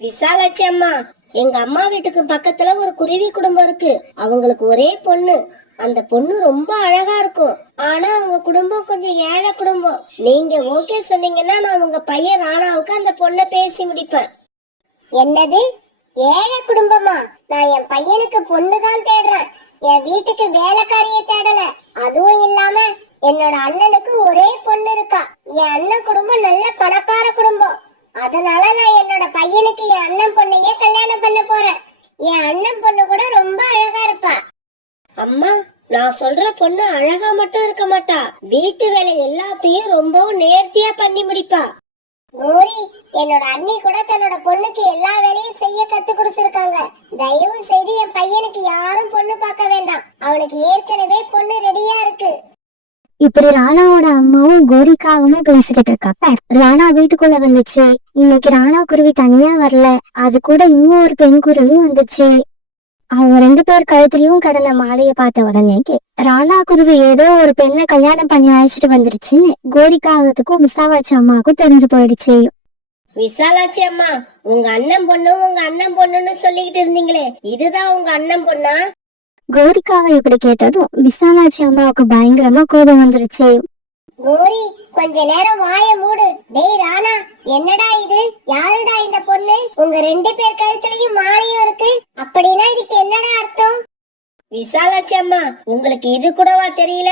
விசாலாட்சி அம்மா, எங்க அம்மா வீட்டுக்கு பக்கத்துல ஒரு குருவி குடும்பம் இருக்கு. அவங்களுக்கு ஒரே பொண்ணு. அந்த பொண்ணு ரொம்ப அழகா இருக்கும். ஆனா அவங்க குடும்பம் கொஞ்சம் ஏழை குடும்பம். நீங்க ஓகே சொன்னீங்கன்னா நான் உங்க பையன் ராணாவுக்கு அந்த பொண்ணை பேசி முடிப்பேன். என்னது, ஏழை குடும்பமா? நான் என் பையனுக்கு பொண்ணுதான் தேடுறேன். என் வீட்டுக்கு வேலைக்காரிய தேடல. அதுவும் இல்லாம என்னோட அண்ணனுக்கு ஒரே பொண்ணு இருக்கா. என் அண்ணன் குடும்பம் நல்ல பணக்கார குடும்பம். அதனால நான் என்னோட பையனுக்கு என் அண்ணன் பொண்ணையே கல்யாணம் பண்ண போறேன். என் அண்ணன் பொண்ணு கூட ரொம்ப அழகா இருப்பா. அம்மா, நான் சொல்ற பொண்ணு அழகா மட்டும் இருக்க மாட்டா, வீட்டு வேலை எல்லாத்தையும் ரொம்பவும் நேர்த்தியா பண்ணி முடிப்பா. கோரி, என்னோட அண்ணி கூட தன்னோட பொண்ணுக்கு எல்லா வேலையும் செய்ய கத்து கொடுத்திருக்காங்க. தயவு செய்து என் பையனுக்கு யாரும் பொண்ணு பார்க்க வேண்டாம். அவனுக்கு ஏற்கனவே பொண்ணு ரெடியா இருக்கு. இப்படி ராணாவோட அம்மாவும் கோரிக்காவும் பேசிக்கிட்டு இருக்கப்ப ராணா வீட்டுக்குள்ள வந்துச்சு. இன்னைக்கு ராணா குருவி தனியா வரல, அது கூட இன்னும் ஒரு பெண் குருவியும் வந்துச்சு. அவங்க 2 பேர் கழுத்துலயும் கடந்த மாலையை பார்த்த உடனே ராணா குருவி ஏதோ ஒரு பெண்ணை கல்யாணம் பண்ணி அழைச்சிட்டு வந்துருச்சுன்னு கோரிக்காகத்துக்கும் விசாலாட்சி அம்மாவுக்கும் தெரிஞ்சு போயிடுச்சு. விசாலாட்சி அம்மா, உங்க அண்ணன் பொண்ணுன்னு சொல்லிக்கிட்டு இருந்தீங்களே, இதுதான் உங்க அண்ணன் பொண்ணா? கோரிக்காக இப்படி கேட்டதும் விசாலாட்சி அம்மாவுக்கு பயங்கரமா கோபம் வந்துருச்சு. கோரி, கொஞ்ச நேரம் வாய மூடு. டேய் ராணா, என்னடா இது? யாருடா இந்த பொண்ணு? உங்க 2 பேர் கழுத்துலயும் மாலையும் இருக்கு. அப்படின்னா இதுக்கு என்னடா அர்த்தம்? விசாலாட்சி அம்மா, உங்களுக்கு இது கூடவா தெரியல?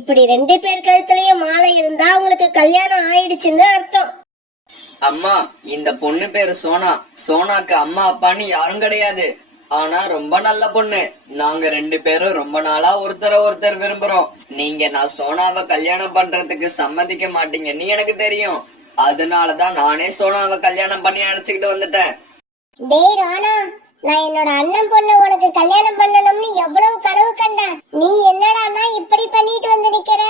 இப்படி 2 பேர் கழுத்துலயும் மாலை இருந்தா உங்களுக்கு கல்யாணம் ஆயிடுச்சுன்னு அர்த்தம். அம்மா, இந்த பொண்ணு பேரு சோனா. சோனாக்கு அம்மா அப்பான்னு யாரும் கிடையாது. ஆனா ரொம்ப நல்ல பொண்ணு. நாங்க 2 பேரும் ரொம்ப நாளா ஒருத்தர் விரும்புறோம். நீங்க நான் சோனாவை கல்யாணம் பண்றதுக்கு சம்மதிக்க மாட்டீங்கன்னு எனக்கு தெரியும். அதனாலதான் நானே சோனாவை கல்யாணம் பண்ணி அழைச்சுக்கிட்டு வந்துட்டேன். டேய் ராணா, நான் என்னோட அண்ணன் பொண்ணு உனக்கு கல்யாணம் பண்ணணும்னு எவ்வளவு கனவு கண்டேன். நீ என்னடானா இப்படி பண்ணிட்டு வந்து நிக்கிற?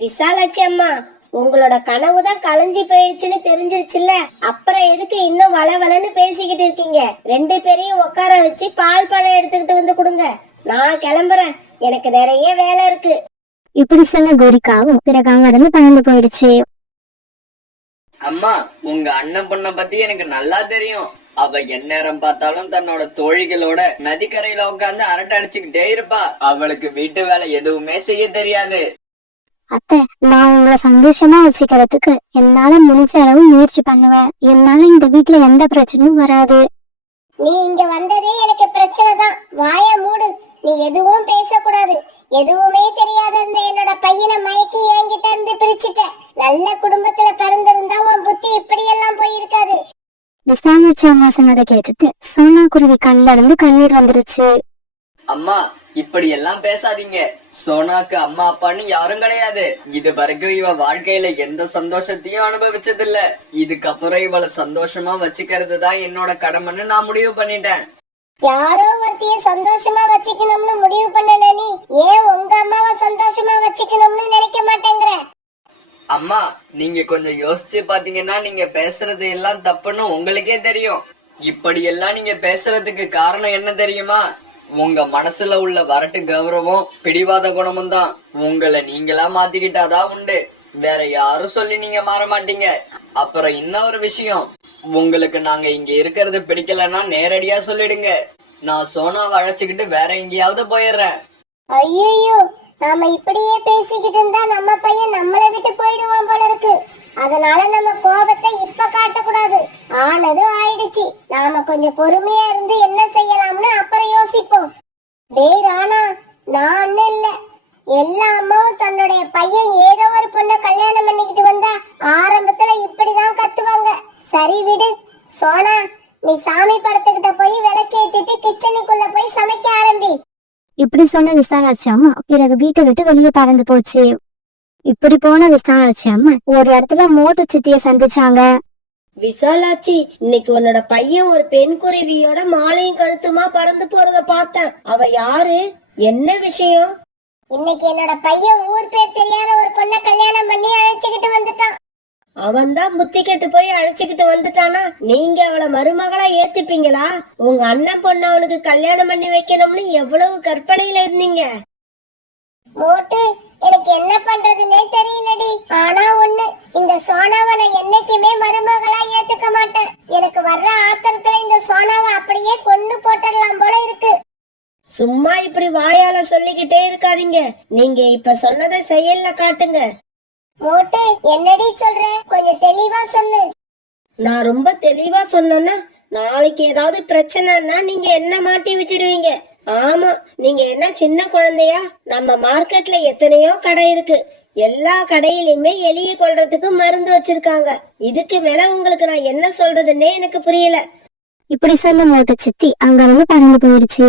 விசாலாட்சி அம்மா, உங்களோட கனவுதான் கலைஞ்சி போயிடுச்சுன்னு தெரிஞ்சிருச்சுல்ல, அப்புறம் எதுக்கு இன்னும் வளவலன்னு பேசிக்கிட்டு இருக்கீங்க? 2 பேரையும் உட்கார வச்சு பால் பழம் எடுத்துக்கிட்டு வந்து கொடுங்க. நான் கிளம்புறேன், எனக்கு நிறைய வேலை இருக்கு. இப்படி சொன்ன கோரிக்காவும் பிறகு அங்கிருந்து பறந்து போயிடுச்சு. அம்மா, உங்க அண்ணன் பொண்ண பத்தி எனக்கு நல்லா தெரியும். அவ எந்நேரம் பார்த்தாலும் தன்னோட தோழிகளோட நதிக்கரையில உட்காந்து அரட்டை அடிச்சுக்கிட்டே இருப்பா. அவளுக்கு வீட்டு வேலை எதுவுமே செய்ய தெரியாது. அத்தை, நான் உங்களை சந்தோஷமா வச்சுக்கிறதுக்கு என்னால முடிஞ்ச அளவு முயற்சி பண்ணுவேன். என்னால இந்த வீட்டுல எந்த பிரச்சனையும் வராது. நீ இங்க வந்ததே எனக்கு பிரச்சனை தான். வாய மூடு. நீ எதுவும் பேசக்கூடாது. எதுவுமே தெரியாத இந்த என்னோட பையனை மயக்கி என்கிட்ட இருந்து பிரிச்சுட்ட. நல்ல குடும்பத்துல பிறந்திருந்தா உன் புத்தி இப்படி எல்லாம் போயிருக்காது. விசாலாட்சி அம்மா சொன்னதை கேட்டுட்டு சோனா குருவி கண்ல இருந்து கண்ணீர் வந்துருச்சு. அம்மா, இப்படி எல்லாம் பேசாதீங்க. சோனாக்கு அம்மா அப்பான்னு யாரும் கிடையாது. இது வரைக்கும் இவ வாழ்க்கையில எந்த சந்தோஷத்தையும் அனுபவிச்சதில்ல. இதுக்கப்புறம் இவளை சந்தோஷமா வச்சுக்கிறது தான் என்னோட கடமைன்னு நான் முடிவு பண்ணிட்டேன். யாரோ ஒருத்திய சந்தோஷமா வச்சுக்கணும்னு முடிவு பண்ணல. நீ ஏன் உங்க அம்மாவை சந்தோஷமா வச்சுக்கணும்னு நினைக்க மாட்டேங்கிற? அம்மா, நீங்க கொஞ்சம் யோசிச்சு பாத்தீங்கன்னா நீங்க பேசுறது எல்லாம் தப்புன்னு உங்களுக்கே தெரியும். இப்படி எல்லாம் நீங்க பேசுறதுக்கு காரணம் என்ன தெரியுமா? உங்க மனசுல உள்ள வரட்டு கௌரவம், பிடிவாத குணமும் தான். உங்களை நீங்களா மாத்திக்கிட்டாதான் உண்டு. வேற யாரும் சொல்லி நீங்க மாற மாட்டீங்க. அப்புறம் இன்னொரு விஷயம், உங்களுக்கு நாங்க இங்க இருக்கிறது பிடிக்கலன்னா நேரடியா சொல்லிடுங்க. நான் சோனாவை அழைச்சுக்கிட்டு வேற எங்கேயாவது போயிடுறேன். ஐயோ, நாம இப்படியே பேசிக்கிட்டு இருந்தா நம்ம பையன் நம்மளை விட்டு போயிடுவான் போல இருக்கு. அதனால நம்ம கோபத்தை இப்ப காட்டக்கூடாது. ஆனது ஆயிடுச்சு. நாம கொஞ்சம் பொறுமையா இருந்து என்ன செய்யலாம்னு அப்புறம் யோசிப்போம். டேய் ராணா, நான் இல்ல, எல்லா அம்மாவும் தன்னுடைய பையன் ஏதோ ஒரு பொண்ணை கல்யாணம் பண்ணிக்கிட்டு வந்தா ஆரம்பத்துல இப்படிதான் கத்துவாங்க. சரி விடு. சோனா, நீ சாமி படத்துக்கிட்ட போய் விளக்கேத்திட்டு கிச்சனுக்குள்ள போய் சமைக்க ஆரம்பி. இப்படி சொன்ன விசாலாட்சி அம்மா பிறகு வீட்டை விட்டு வெளியே பறந்து போச்சு. இப்படி போன விசாலாட்சி அம்மா ஒரு இடத்துல மோட்டு சித்திய சந்திச்சாங்க. விசாலாட்சி, இன்னைக்கு உன்னோட பையன் ஒரு பெண் குருவியோட மாலையும் கழுத்துமா பறந்து போறத பார்த்தேன். அவ யாரு? என்ன விஷயம்? இன்னைக்கு என்னோட பையன் ஊர் பேர் தெரியாத ஒரு பொண்ணை கல்யாணம் பண்ணி அழைச்சுக்கிட்டு வந்துட்டான். அவன் தான் புத்தி கெட்டு போய் அழைச்சுக்கிட்டு வந்துட்டானா? நீங்க அவளை மருமகளா ஏத்துப்பீங்களா? உங்க அண்ணன் பொண்ணு அவனுக்கு கல்யாணம் பண்ணி வைக்கணும்னு எவ்வளவு கற்பனையில இருந்தீங்க. மோட்டு, எனக்கு எனக்கு என்ன பண்றதுன்னே தெரியலடி. ஆனா ஒண்ணு, இந்த சோனாவை நான் என்னைக்குமே மருமகளா ஏத்துக்க மாட்டேன். எனக்கு வர்ற ஆத்திரத்துல இந்த சோனாவை அப்படியே கொன்னு போட்டுடலாம் போல இருக்கு. சும்மா இப்படி வாயால சொல்லிக்கிட்டே இருக்காதீங்க. நீங்க இப்ப சொன்னதை செயல்ல காட்டுங்க. மோட்டு, என்னடி சொல்ற? கொஞ்சம் தெளிவா சொல்லு. நான் ரொம்ப தெளிவா சொன்னேன்னா நாளைக்கு ஏதாவது பிரச்சனைன்னா நீங்க என்ன மாட்டி விட்டுடுவீங்க. ஆமா, நீங்க என்ன சின்ன குழந்தையா? நம்ம மார்க்கெட்ல எத்தனையோ கடை இருக்கு. எல்லா கடையிலுமே எலிய கொல்றதுக்கு மருந்து வச்சிருக்காங்க. இதுக்கு மேல உங்களுக்கு நான் என்ன சொல்றதுன்னே எனக்கு புரியல. இப்படி சொல்லும் போது சித்தி அங்க இருந்து பறந்து போயிடுச்சு.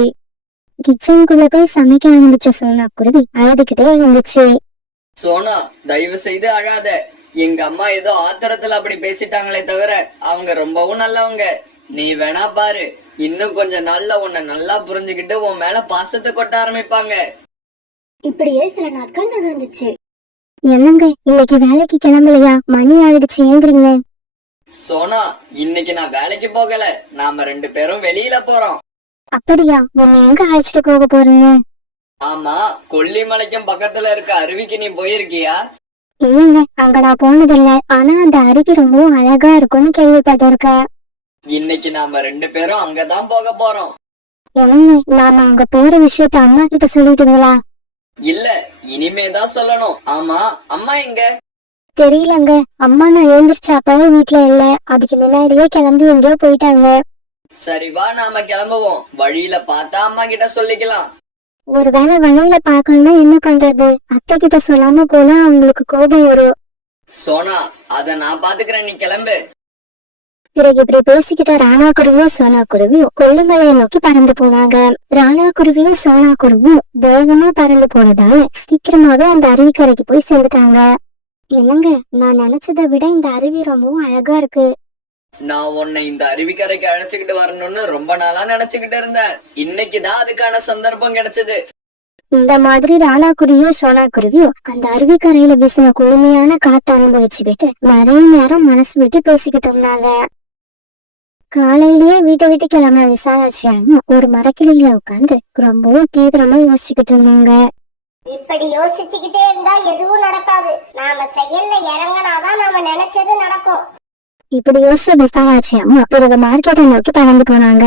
கிச்சனுக்குள்ள போய் சமைக்க ஆரம்பிச்ச சோனா குருவி அழுதுகிட்டே இருந்துச்சு. சோனா, தயவு செய்து அழாத. எங்க அம்மா ஏதோ ஆத்திரத்துல அப்படி பேசிட்டாங்களே தவிர அவங்க ரொம்பவும் நல்லவங்க. நீ வேணா பாரு, இன்னும் கொஞ்சம் நாள்ல உன்னை நல்லா புரிஞ்சுக்கிட்டு உன் மேல பாசத்தை கொட்ட ஆரம்பிப்பாங்க. இப்படியே சில நாட்கள் நகர்ந்துச்சு. என்னங்க இன்னைக்கு வேலைக்கு கிளம்பலையா? மணி ஆயிடுச்சு, ஏந்திரிங்க. சோனா, இன்னைக்கு நான் வேலைக்கு போகல. நாம 2 பேரும் வெளியில போறோம். அப்படியா? என்ன எங்க அழைச்சிட்டு போக போறீங்க? ஆமா, கொல்லிமலைக்கும் பக்கத்துல இருக்க அருவிக்கு நீ போயிருக்கியா? இல்லைங்க, அங்க நான் போனதில்ல. ஆனா அந்த அருவி ரொம்பவும் அழகா இருக்கும்னு கேள்விப்பட்டிருக்கேன். இன்னைக்கு நாம 2 பேரும் அங்கதான் போக போறோம். என்னங்க, நாம அங்க போற விஷயத்த அம்மா கிட்ட சொல்லிட்டீங்களா? இல்ல, இனிமேதான் சொல்லணும். ஆமா, அம்மா எங்க? தெரியலங்க. அம்மா நான் எழுந்திரிச்சாப்பவே வீட்டுல இல்ல. அதுக்கு முன்னாடியே கிளம்பி எங்கேயோ போயிட்டாங்க. சரி வா, நாம கிளம்புவோம். வழியில பார்த்தா அம்மா கிட்ட சொல்லிக்கலாம். ஒருவேளை வழியில பாக்கணும்னா என்ன பண்றது? அத்தை கிட்ட சொல்லாம போனா அவங்களுக்கு கோபம் வரும். சோனா, அத நான் பாத்துக்கிறேன், நீ கிளம்பு. பிறகு இப்படி பேசிக்கிட்ட ராணா குருவியும் சோனா குருவியும் கொல்லிமலையை நோக்கி பறந்து போனாங்க. ராணா குருவியும் சோனா குருவியும் வேகமா பறந்து போனதால சீக்கிரமாவே அந்த அருவிக்கரைக்கு போய் சேர்ந்துட்டாங்க. என்னங்க, நான் நினைச்சதை விட இந்த அருவி ரொம்பவும் அழகா இருக்கு. நான் உன்னை இந்த அருவிக்கரைக்கு அழைச்சுக்கிட்டு வரணும்னு ரொம்ப நாளா நினைச்சுக்கிட்டு இருந்தேன். இன்னைக்குதான் அதுக்கான சந்தர்ப்பம் கிடைச்சது. இந்த மாதிரி ராணா குருவியும் சோனா குருவியும் அந்த அருவிக்கரையில வீசின குளுமையான காத்த அனுபவிச்சுக்கிட்டு நிறைய நேரம் மனசு விட்டு பேசிக்கிட்டு இருந்தாங்க. காலையிலேயே வீட்டை விட்டு கிளம்பின விசாலாட்சி அம்மா ஒரு மரக்கிளையில உட்காந்து ரொம்பவும் தீவிரமா யோசிச்சுக்கிட்டு இருந்தாங்க. இப்படி யோசிச்சுக்கிட்டே இருந்தா எதுவும் நடக்காது. நாம செயல்ல இறங்கினாதான் நாம நினைச்சது நடக்கும். இப்படி யோசிச்ச விசாலாட்சி அம்மா பிறகு மார்க்கெட்டை நோக்கி பறந்து போனாங்க.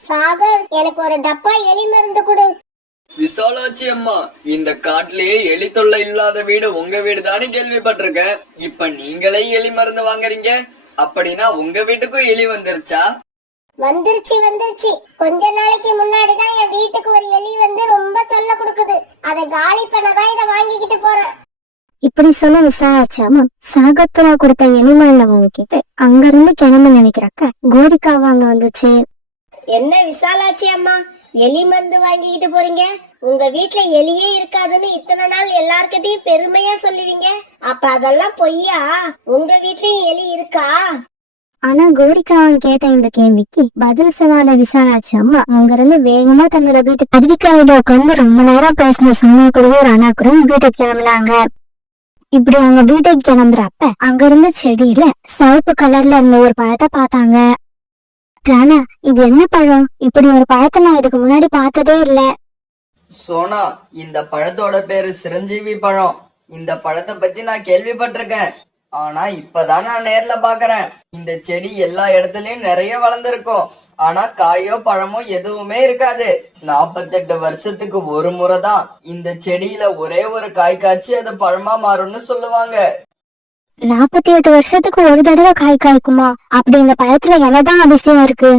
சாகர், எனக்கு ஒரு டப்பா எலி மருந்து கொடு. விசாலாட்சி அம்மா, இந்த காட்டுலயே எலி தொல்லை இல்லாத வீடு உங்க வீடு தானே கேள்விப்பட்டிருக்கேன். இப்ப நீங்களே எலி மருந்து வாங்குறீங்க. அப்படின்னா உங்க வீட்டுக்கும் எலி வந்துருச்சா? வந்துருச்சு. கொஞ்ச நாளைக்கு முன்னாடிதான் என் வீட்டுக்கு ஒரு எலி வந்து ரொம்ப தொல்லை கொடுக்குது. அதை காலி பண்ணதான் இதை வாங்கிக்கிட்டு போறேன். இப்படி சொல்ல விசாலாட்சி அம்மா சாகத்துரா கொடுத்த எலிமருந்தை வாங்கிக்கிட்டு அங்க இருந்து கிளம்ப நினைக்கிறப்ப கோரிக்காவும் அங்க வந்துச்சு. என்ன விசாலாட்சி அம்மா, எலி மருந்து வாங்கிக்கிட்டு போறீங்க? உங்க வீட்டுல எலியே இருக்காதுன்னு இத்தனை நாள் எல்லார்கிட்டயும் பெருமையா சொல்லுவீங்க. அப்ப அதெல்லாம் பொய்யா? உங்க வீட்லயும் எலி இருக்கா? ஆனா கோரிக்காவன் கேட்ட இந்த கேள்விக்கு பதில் சொல்லாத விசாலாட்சி அம்மா அங்க இருந்து வேகமா தன்னோட வீட்டுக்கு அருவிக்கரையில உட்காந்து ரொம்ப நேரம் பேசின சோனா குருவும் ராணா குருவும் வீட்டுக்கு கிளம்பினாங்க. இப்படி அவங்க வீட்டுக்கு கிளம்புறப்ப அங்க இருந்த செடியில சிவப்பு கலர்ல இருந்த ஒரு பழத்தை பார்த்தாங்க. ராணா, இது என்ன பழம்? இப்படி ஒரு பழத்தை நான் இதுக்கு முன்னாடி பார்த்ததே இல்ல. சோனா, இந்த பழத்தோட பேரு சிரஞ்சீவி பழம். இந்த பழத்தை பத்தி நான் கேள்விப்பட்டிருக்கேன். ஆனா இப்பதான் நான் நேர்ல பாக்குறேன். இந்த செடி எல்லா இடத்துலயும் நிறைய வளர்ந்துருக்கும். ஆனா காயோ பழமோ எதுவுமே இருக்காது. 48 வருஷத்துக்கு ஒரு முறைதான் இந்த செடியில ஒரே ஒரு காய் காய்ச்சி அது பழமா மாறும்னு சொல்லுவாங்க. 48 வருஷத்துக்கு ஒரு தடவை காய் காய்க்குமா? அப்படி இந்த பழத்துல என்னதான் அதிசயம் இருக்கு?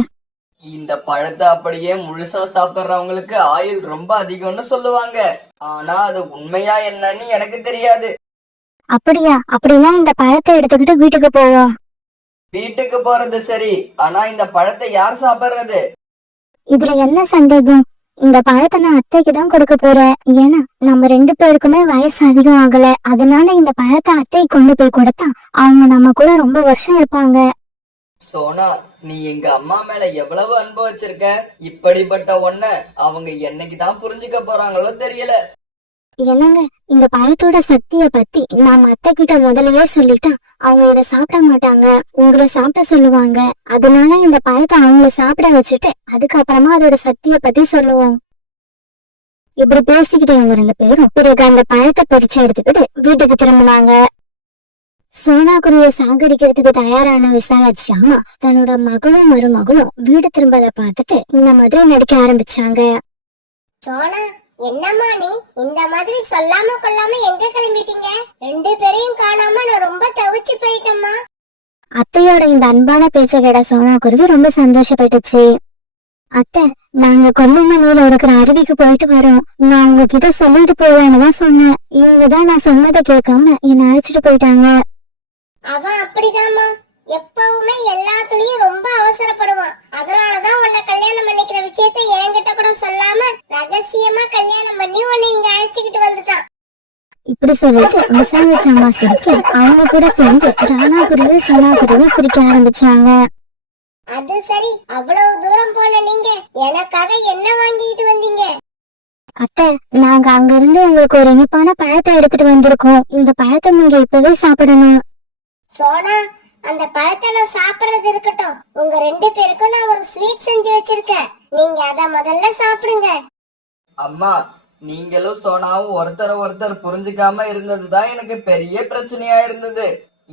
இந்த பழத்தை அப்படியே முழுசா சாப்பிடுறவங்களுக்கு ஆயுள் ரொம்ப அதிகம்னு சொல்லுவாங்க. ஆனா அது உண்மையா என்னன்னு எனக்கு தெரியாது. அப்படியா? அப்படின்னா இந்த பழத்தை எடுத்துக்கிட்டு வீட்டுக்கு போவோம். வீட்டுக்கு போறது சரி, ஆனா இந்த பழத்தை யார் சாப்பிடுறது? இதுல என்ன சந்தேகம்? இந்த பழத்தை நான் அத்தைக்கு தான் கொடுக்க போறேன். ஏன்னா நம்ம 2 பேருக்குமே வயசு அதிகம் ஆகல. அதனால இந்த பழத்தை அத்தைக்கு கொண்டு போய் கொடுத்தா அவங்க நம்ம கூட ரொம்ப வருஷம் இருப்பாங்க. சோனா, நீ எங்க அம்மா மேல எவ்வளவு அன்பு வச்சிருக்க. இப்படிப்பட்ட ஒன்ன அவங்க என்னைக்குதான் புரிஞ்சுக்க போறாங்களோ தெரியல. என்னங்க, இந்த பழத்தோட சக்திய பத்தி நாம அத்தை கிட்ட முதல்லயே சொல்லிட்டா அவங்க இத சாப்பிட மாட்டாங்க, உங்களை சாப்பிட சொல்லுவாங்க. அதனால இந்த பழத்தை அவங்கள சாப்பிட வச்சுட்டு அதுக்கப்புறமா அதோட சக்திய பத்தி சொல்லுவோம். இப்படி பேசிக்கிட்டு இவங்க 2 பேரும் பிறகு அந்த பழத்தை பறிச்சு எடுத்துக்கிட்டு வீட்டுக்கு திரும்பினாங்க. சோனா குருவியை சாகடிக்கிறதுக்கு தயாரான விசாலாட்சி அம்மா தன்னோட மகளும் மருமகளும் வீடு திரும்பதை பார்த்துட்டு இந்த மாதிரி நடிக்க ஆரம்பிச்சாங்க. சோனா, என்னம்மா நீ இந்த மாதிரி சொல்லாம கொள்ளாம எங்க கிளம்பிட்டீங்க? 2 பேரையும் காணாம நான் ரொம்ப தவிச்சு போயிட்டேம்மா. அத்தையோட இந்த அன்பான பேச்ச கேட்ட சோனா குருவி ரொம்ப சந்தோஷப்பட்டுச்சு. அத்தை, நாங்க கொல்லுமணியில இருக்கிற அருவிக்கு போயிட்டு வரோம். நான் உங்ககிட்ட சொல்லிட்டு போவேன்னு தான் சொன்னேன். இவங்கதான் நான் சொன்னதை கேட்காம என்னை அழைச்சிட்டு போயிட்டாங்க. அவன் அப்படிதாம்மா, எப்பவுமே எல்லாத்துலயும் ரொம்ப அவசரப்படுவான். அதனாலதான் உன்னை கல்யாணம் பண்ணிக்கிற விஷயத்த என்கிட்ட கூட சொல்லாம ரகசியமா கல்யாணம் பண்ணி உன்னை இங்க அழைச்சுக்கிட்டு வந்துட்டான். இப்படி சொல்லிட்டு விசாலாட்சி அம்மா சிரிக்க அவங்க கூட சேர்ந்து ராணா குருவி சோனா குருவி சிரிக்க ஆரம்பிச்சாங்க. அது சரி, அவ்வளவு தூரம் போன நீங்க எனக்காக என்ன வாங்கிட்டு வந்தீங்க? அத்தை, நாங்க அங்க இருந்து உங்களுக்கு ஒரு இனிப்பான பழத்தை எடுத்துட்டு வந்திருக்கோம். இந்த பழத்தை நீங்க இப்பவே சாப்பிடணும். சோனா, அந்த பழத்தை நான் சாப்பிடுறது இருக்கட்டும். உங்க 2 பேருக்கும் நான் ஒரு ஸ்வீட் செஞ்சு வச்சிருக்கேன். நீங்க அத முதல்ல சாப்பிடுங்க. அம்மா, நீங்களும் சோனாவும் ஒருத்தர் புரிஞ்சுக்காம இருந்ததுதான் எனக்கு பெரிய பிரச்சனையா இருந்தது.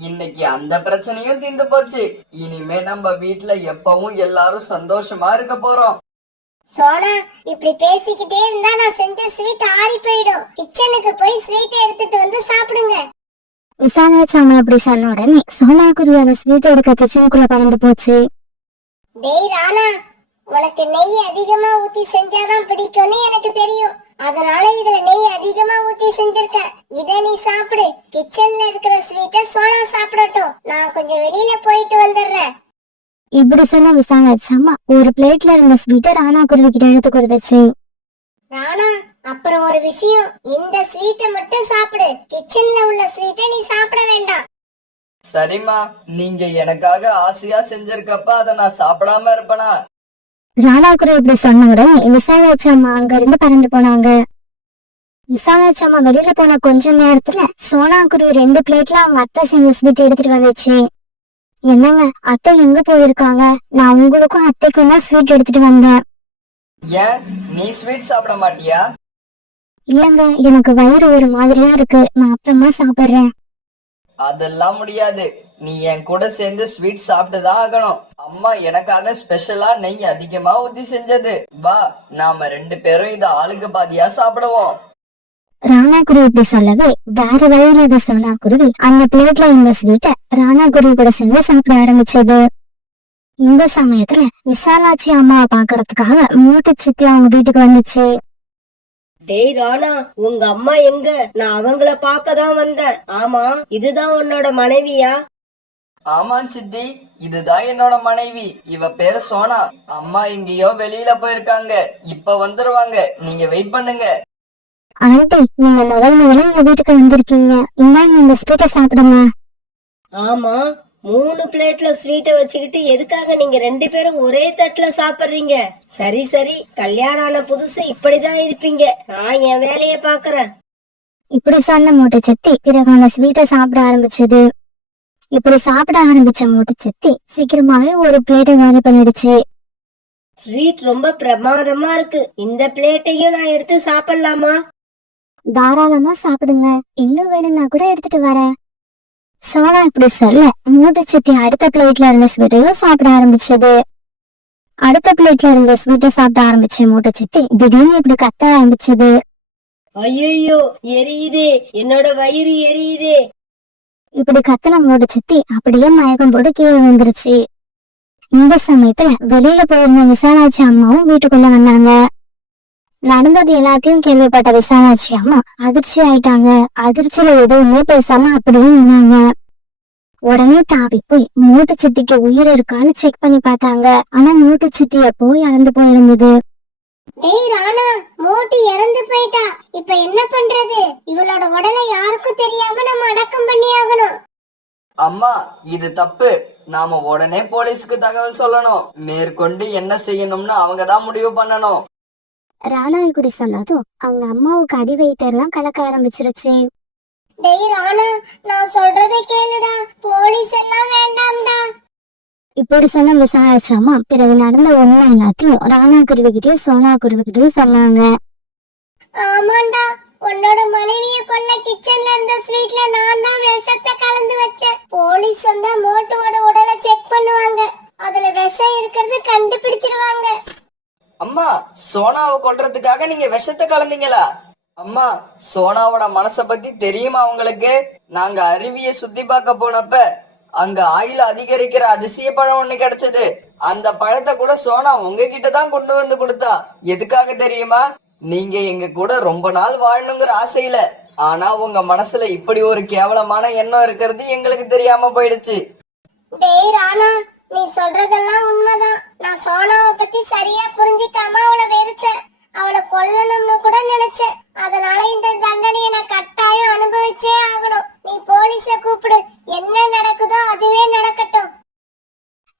இன்னைக்கு அந்த பிரச்சனையும் தீர்ந்து போச்சு. இனிமே நம்ம வீட்டுல எப்பவும் எல்லாரும் சந்தோஷமா இருக்க போறோம். சோனா, இப்படி பேசிக்கிட்டே இருந்தா நான் செஞ்ச ஸ்வீட் ஆறி போயிடும். கிச்சனுக்கு போய் ஸ்வீட் எடுத்துட்டு வந்து சாப்பிடுங்க. விசாலாட்சி அம்மா அப்படி சொன்ன உடனே சோனா குருவி அந்த ஸ்வீட் எடுக்க கிச்சனுக்குள்ள பறந்து போச்சு. டேய் ராணா, உனக்கு நெய் அதிகமா ஊத்தி செஞ்சாதான் பிடிக்கும்னு எனக்கு தெரியும். அதனால இதுல நெய் அதிகமா ஊத்தி செஞ்சிருக்கேன். இத நீ சாப்பிடு. கிச்சன்ல இருக்கிற ஸ்வீட்டை சோனா சாப்பிடட்டும். நான் கொஞ்சம் வெளியில போயிட்டு வந்துடுறேன். இப்படி சொன்ன விசாலாட்சி அம்மா ஒரு பிளேட்ல இருந்த ஸ்வீட்டை ராணா குருவி கிட்ட எடுத்து கொடுத்துச்சு. ராணா, அப்புறம் ஒரு விஷயம், இந்த ஸ்வீட்டை மட்டும் சாப்பிடு. கிச்சன்ல உள்ள ஸ்வீட்டை நீ சாப்பிட வேண்டாம். சரிம்மா, நீங்க எனக்காக ஆசையா செஞ்சிருக்கப்ப அதை நான் சாப்பிடாம இருப்பனா? ராணா குருவி இப்படி சொன்ன உடனே விசாலாட்சி அம்மா அங்க இருந்து பறந்து போனாங்க. விசாலாட்சி அம்மா வெளியில போன கொஞ்ச நேரத்துல சோனா குருவி 2 பிளேட்ல அவங்க அத்தை செஞ்ச ஸ்வீட் எடுத்துட்டு வந்துச்சு. என்னங்க, அத்தை எங்க போயிருக்காங்க? நான் உங்களுக்கும் அத்தைக்கும் தான் ஸ்வீட் எடுத்துட்டு வந்தேன். ஏன், நீ ஸ்வீட் சாப்பிட மாட்டியா? இல்லங்க, எனக்கு வயிறு ஒரு மாதிரியா இருக்கு. நான் அப்புறமா சாப்பிடுறேன். அதெல்லாம் முடியாது. நீ என் கூட சேர்ந்து ஸ்வீட் சாப்பிட்டுதான் ஆகணும். அம்மா எனக்காக ஸ்பெஷலா நெய் அதிகமா ஊத்தி செஞ்சது. வா, நாம 2 பேரும் இத ஆளுக்கு பாதியா சாப்பிடுவோம். ராணா குருவி இப்படி சொல்லவே வேற வழியில சோனா குருவி அந்த பிளேட்ல இருந்த ஸ்வீட்டை ராணா குருவி கூட சேர்ந்து சாப்பிட ஆரம்பிச்சது. இந்த சமயத்துல விசாலாட்சி அம்மாவை பாக்குறதுக்காக மூட்டை சித்தி அவங்க வீட்டுக்கு வந்துச்சு. டேய் ராணா, உங்க அம்மா எங்க? நான் அவங்கள பார்க்கதான் வந்தேன். ஆமா, இதுதான் உன்னோட மனைவியா? ஆமா சித்தி, இதுதான் என்னோட மனைவி. இவ பேரு சோனா. அம்மா எங்கேயோ வெளியில போயிருக்காங்க. இப்ப வந்துருவாங்க. நீங்க வெயிட் பண்ணுங்க. ஆண்டி, நீங்க முதல்ல எங்க வீட்டுக்கு வந்திருக்கீங்க. இந்தாங்க இந்த ஸ்வீட்டை சாப்பிடுங்க. ஆமா, 3 பிளேட்ல ஸ்வீட்டை வச்சுக்கிட்டு எதுக்காக நீங்க 2 பேரும் ஒரே தட்டுல சாப்பிடுறீங்க? சரி சரி, கல்யாணம் ஆன புதுசு இப்படிதான் இருப்பீங்க. நான் என் வேலைய பாக்குறேன். இப்படி சொன்ன மூட்டை சித்தி பிறகு அந்த ஸ்வீட்டை சாப்பிட ஆரம்பிச்சது. இப்படி சாப்பிட ஆரம்பிச்ச மூட்டை சித்தி சீக்கிரமாவே ஒரு பிளேட்டை காலி பண்ணிடுச்சு. ஸ்வீட் ரொம்ப பிரமாதமா இருக்கு. இந்த பிளேட்டையும் நான் எடுத்து சாப்பிடலாமா? தாராளமா சாப்பிடுங்க. இன்னும் வேணும்னா கூட எடுத்துட்டு வரேன். சோனா இப்படி சொல்ல மூட்டை சித்தி அடுத்த பிளேட்ல இருந்த ஸ்வீட்டையும் சாப்பிட ஆரம்பிச்சது. அடுத்த பிளேட்ல இருந்த ஸ்வீட்டை சாப்பிட ஆரம்பிச்ச மூட்டை சித்தி திடீர்னு இப்படி கத்த ஆரம்பிச்சது. ஐயோ, எரியுதே, என்னோட வயிறு எரியுதே. இப்படி கத்தன மூட்டை சித்தி அப்படியே மயக்கம் போட்டு கீழே வந்துருச்சு. இந்த சமயத்துல வெளியில போயிருந்த விசாலாட்சி அம்மாவும் வீட்டுக்குள்ள வந்தாங்க. நடந்தது எல்லாத்தையும் கேள்விப்பட்ட விசாலாட்சி அம்மா அதிர்ச்சி ஆயிட்டாங்க. அதிர்ச்சியில எதுவுமே பேசாம அப்படியே நின்னாங்க. உடனே தாவி போய் மூட்டை சித்திக்கு உயிர் இருக்கான்னு செக் பண்ணி பார்த்தாங்க. ஆனா மூட்டை சித்தி எப்போ இறந்து போயிருந்தது. டேய் ராணா, மூட்டி இறந்து போயிட்டா. இப்ப என்ன பண்றது? இவளோட உடலை யாருக்கும் தெரியாம நம்ம அடக்கம் பண்ணி ஆகணும். அம்மா, இது தப்பு. நாம உடனே போலீஸ்க்கு தகவல் சொல்லணும். மேற்கொண்டு என்ன செய்யணும்னு அவங்கதான் முடிவு பண்ணணும். ராணா இப்படி சொன்னதும் அவங்க அம்மாவுக்கு அடி வயிற்றெல்லாம் கலக்க ஆரம்பிச்சிருச்சு. டேய் ராணா, நான் சொல்றதை கேளுடா. போலீஸ் எல்லாம் வேண்டாம்டா. இப்படி சொன்ன விசாலாட்சி அம்மா பிறகு நடந்த உண்மை எல்லாத்தையும் ராணா குருவிகிட்டயும் சோனா குருவிகிட்டயும் சொன்னாங்க. ஆமாண்டா, உன்னோட மனைவிய கொல்ல கிச்சன்ல இருந்த ஸ்வீட்ல நான் தான் விஷத்தை கலந்து வச்சேன். போலீஸ் வந்தா மோட்டுவோட உடலை செக் பண்ணுவாங்க. அதுல விஷம் இருக்கிறது கண்டுபிடிச்சிருவாங்க. அம்மா, சோனாவை கொல்றதுக்காக நீங்க விஷத்தை கலந்தீங்களா? அம்மா, சோனாவோட மனச பத்தி தெரியுமா உங்களுக்கு? நாங்க அருவியை சுத்தி பார்க்க போனப்ப அங்க ஆயுள் அதிகரிக்கிற அதிசய பழம் ஒண்ணு கிடைச்சது. அந்த பழத்தை கூட சோனா உங்ககிட்ட தான் கொண்டு வந்து கொடுத்தா. எதுக்காக தெரியுமா? நீங்க எங்க கூட ரொம்ப நாள் வாழணுங்கிற ஆசையில. ஆனா உங்க மனசுல இப்படி ஒரு கேவலமான எண்ணம் இருக்கிறது எங்களுக்கு தெரியாம போயிடுச்சு. டேய் ராணா, நீ சொல்றதெல்லாம் உண்மைதான். நான் சோனாவை பத்தி சரியா புரிஞ்சிக்காம அவளை வெறுத்தேன். அவளை கொல்லணும்னு கூட நினைச்சேன். அதனால இந்த தண்டனையை நான் கட்டாயம் அனுபவிச்சே ஆகணும். நீ போலீஸ கூப்பிடு. என்ன நடக்குதோ அதுவே நடக்கட்டும்.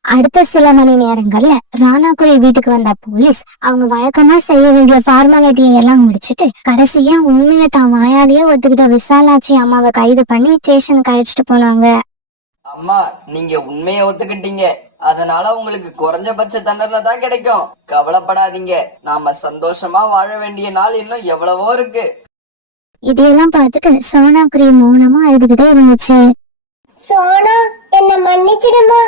அடுத்த சில மணி நேரங்கள்ல ராணாக்குருவி வீட்டுக்கு வந்த போலீஸ் அவங்க வழக்கமா செய்ய வேண்டிய ஃபார்மாலிட்டியை எல்லாம் முடிச்சிட்டு கடைசியா உண்மையை தான் வாயாலேயே ஒத்துக்கிட்ட விசாலாட்சி அம்மாவை கைது பண்ணி ஸ்டேஷனுக்கு அழைச்சிட்டு போனாங்க. அம்மா, நீங்க உண்மையை ஒத்துக்கிட்டீங்க. அதனால உங்களுக்கு குறைஞ்சபட்ச தண்டனை தான் கிடைக்கும். கவலைப்படாதீங்க. நாம சந்தோஷமா வாழ வேண்டிய நாள் இன்னும் எவ்வளவோ இருக்கு. இதையெல்லாம் பார்த்துட்டு சோனாக்குருவி மௌனமா அழுதுகிட்டே இருந்துச்சு. சோனா, என்ன மன்னிச்சிடுமா.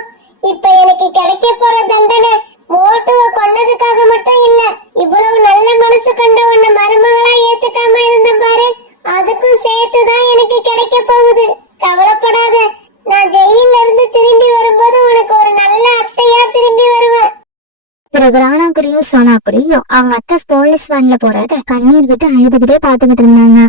இப்ப எனக்கு கிடைக்க போற தண்டனை மோட்டுவை கொன்னதுக்காக மட்டும் இல்ல. இவ்வளவு நல்ல மனசு கொண்ட உன்னை மருமகளா ஏத்துக்காம இருந்த பாரு, அதுக்கும் சேர்த்துதான் எனக்கு கிடைக்க போகுது. கவலைப்படாத. நான் ஜெயில இருந்து திரும்பி வரும்போது உனக்கு ஒரு நல்ல அத்தையா திரும்பி வருவேன். பிறகு ராணாக்குருவியும் சோனாக்குருவியும் அவங்க அத்தை போலீஸ் வேன்ல போறத கண்ணீர் விட்டு அழுதுகிட்டே பாத்துக்கிட்டு இருந்தாங்க.